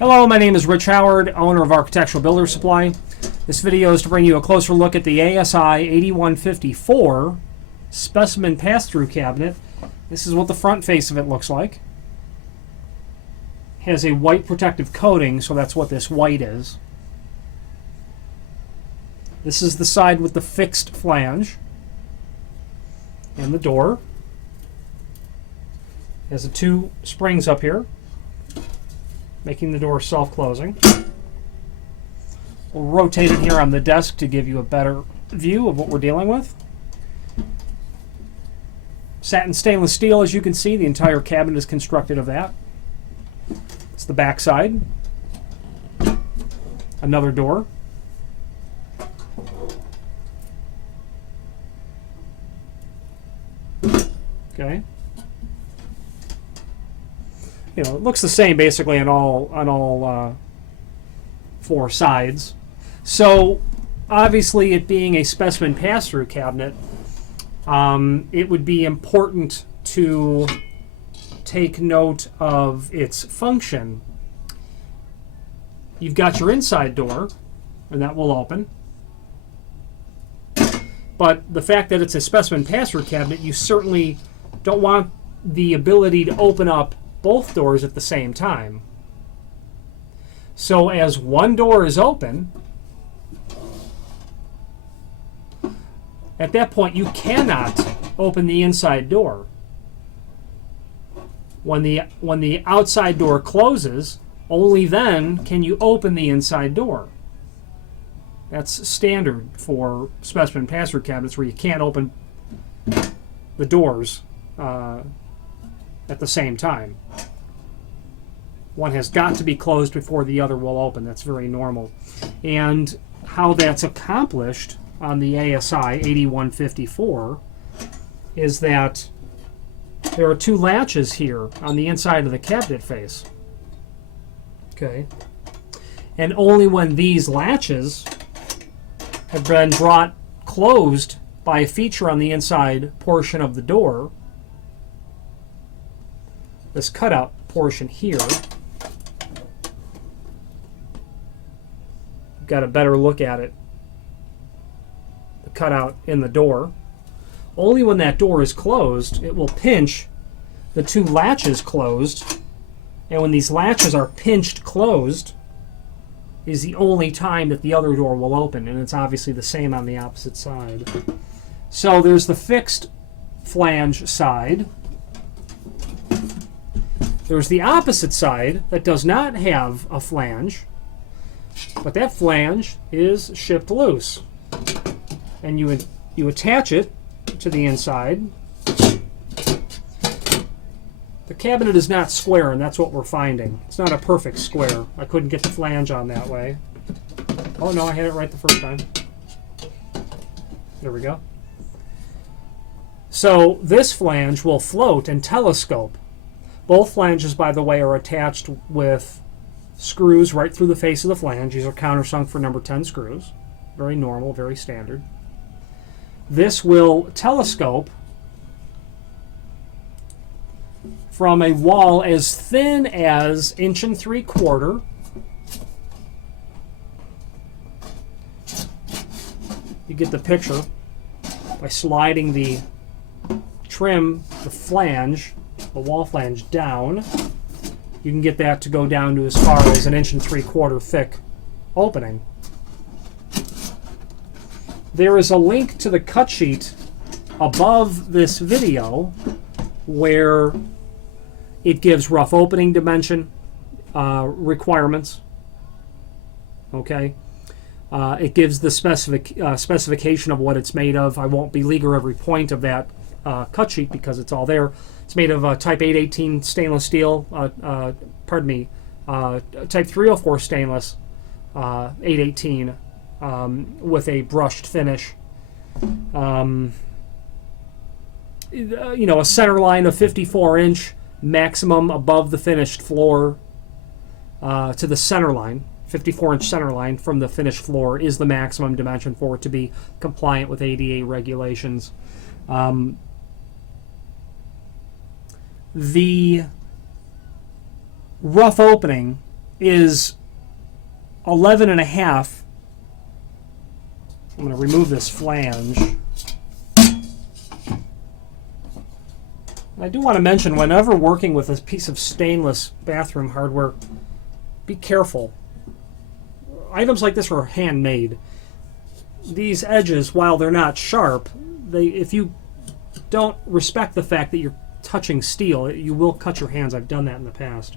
Hello, my name is Rich Howard, owner of Architectural Builder Supply. This video is to bring you a closer look at the ASI 8154 Specimen Pass-Through Cabinet. This is what the front face of it looks like. Has a white protective coating, so that's what this white is. This is the side with the fixed flange and the door. Has the two springs up here, making the door self-closing. We'll rotate it here on the desk to give you a better view of what we're dealing with. Satin stainless steel, as you can see, the entire cabinet is constructed of that. It's the back side. Another door. Okay. You know, it looks the same basically on all four sides. So obviously, it being a specimen pass-through cabinet, it would be important to take note of its function. You've got your inside door, and that will open. But the fact that it's a specimen pass-through cabinet, you certainly don't want the ability to open up both doors at the same time. So as one door is open, at that point you cannot open the inside door. When the outside door closes, only then can you open the inside door. That's standard for specimen pass-through cabinets, where you can't open the doors at the same time. One has got to be closed before the other will open. That's very normal. And how that's accomplished on the ASI 8154 is that there are two latches here on the inside of the cabinet face. Okay. And only when these latches have been brought closed by a feature on the inside portion of the door, this cutout portion here, got a better look at it, the cutout in the door. Only when that door is closed, it will pinch the two latches closed, and when these latches are pinched closed is the only time that the other door will open, and it's obviously the same on the opposite side. So there's the fixed flange side. There's the opposite side that does not have a flange, but that flange is shipped loose. And you attach it to the inside. The cabinet is not square, and that's what we're finding. It's not a perfect square. I couldn't get the flange on that way. Oh no, I had it right the first time. There we go. So this flange will float and telescope. Both flanges, by the way, are attached with screws right through the face of the flange. These are countersunk for number 10 screws. Very normal, very standard. This will telescope from a wall as thin as 1 3/4. You get the picture by sliding the trim, the flange, the wall flange down. You can get that to go down to as far as 1 3/4 thick opening. There is a link to the cut sheet above this video where it gives rough opening dimension requirements. Okay, it gives the specification of what it's made of. I won't beleaguer every point of that cut sheet because it's all there. It's made of type 818 stainless steel. Type 304 stainless 818 with a brushed finish. You know, a center line of 54-inch maximum above the finished floor to the center line. 54-inch center line from the finished floor is the maximum dimension for it to be compliant with ADA regulations. The rough opening is 11 and a half. I'm going to remove this flange. I do want to mention, whenever working with a piece of stainless bathroom hardware, be careful. Items like this are handmade. These edges, while they're not sharp, if you don't respect the fact that you're touching steel, you will cut your hands. I've done that in the past.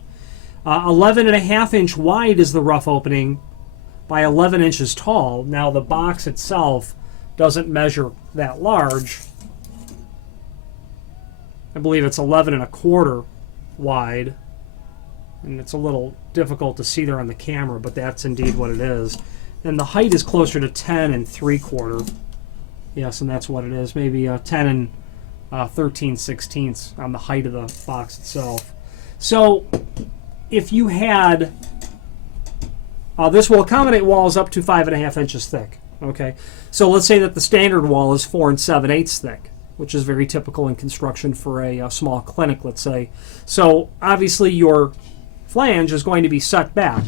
11 and a half inch wide is the rough opening by 11 inches tall. Now the box itself doesn't measure that large. I believe it's 11 and a quarter wide, and it's a little difficult to see there on the camera, but that's indeed what it is. And the height is closer to 10 and 3/4. Yes, and that's what it is. Maybe 10 and 13/16 on the height of the box itself. So if you had, this will accommodate walls up to 5.5 inches thick. Okay, so let's say that the standard wall is 4 7/8 thick, which is very typical in construction for a small clinic, let's say. So obviously your flange is going to be set back,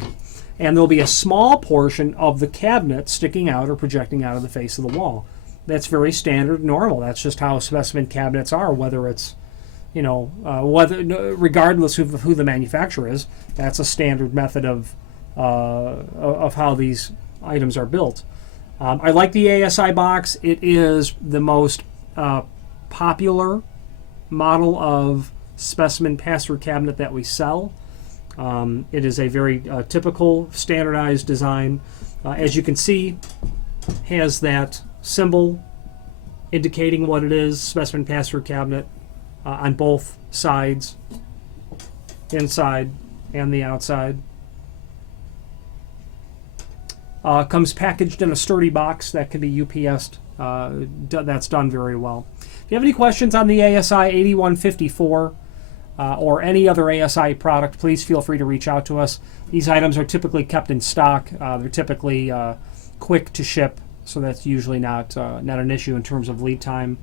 and there'll be a small portion of the cabinet sticking out or projecting out of the face of the wall. That's very standard, normal. That's just how specimen cabinets are, whether it's, regardless of who the manufacturer is. That's a standard method of how these items are built. I like the ASI box. It is the most popular model of specimen pass-through cabinet that we sell. It is a very typical standardized design. As you can see, has that symbol indicating what it is, specimen pass-through cabinet, on both sides, inside and the outside. Comes packaged in a sturdy box that can be UPS'd. That's done very well. If you have any questions on the ASI 8154 or any other ASI product, please feel free to reach out to us. These items are typically kept in stock. They're typically quick to ship, so that's usually not an issue in terms of lead time.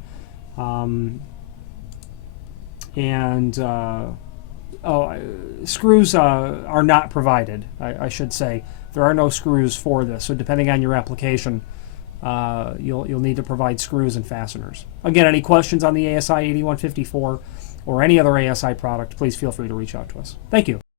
Screws are not provided, I should say. There are no screws for this, so depending on your application, you'll need to provide screws and fasteners. Again, any questions on the ASI 8154 or any other ASI product, please feel free to reach out to us. Thank you.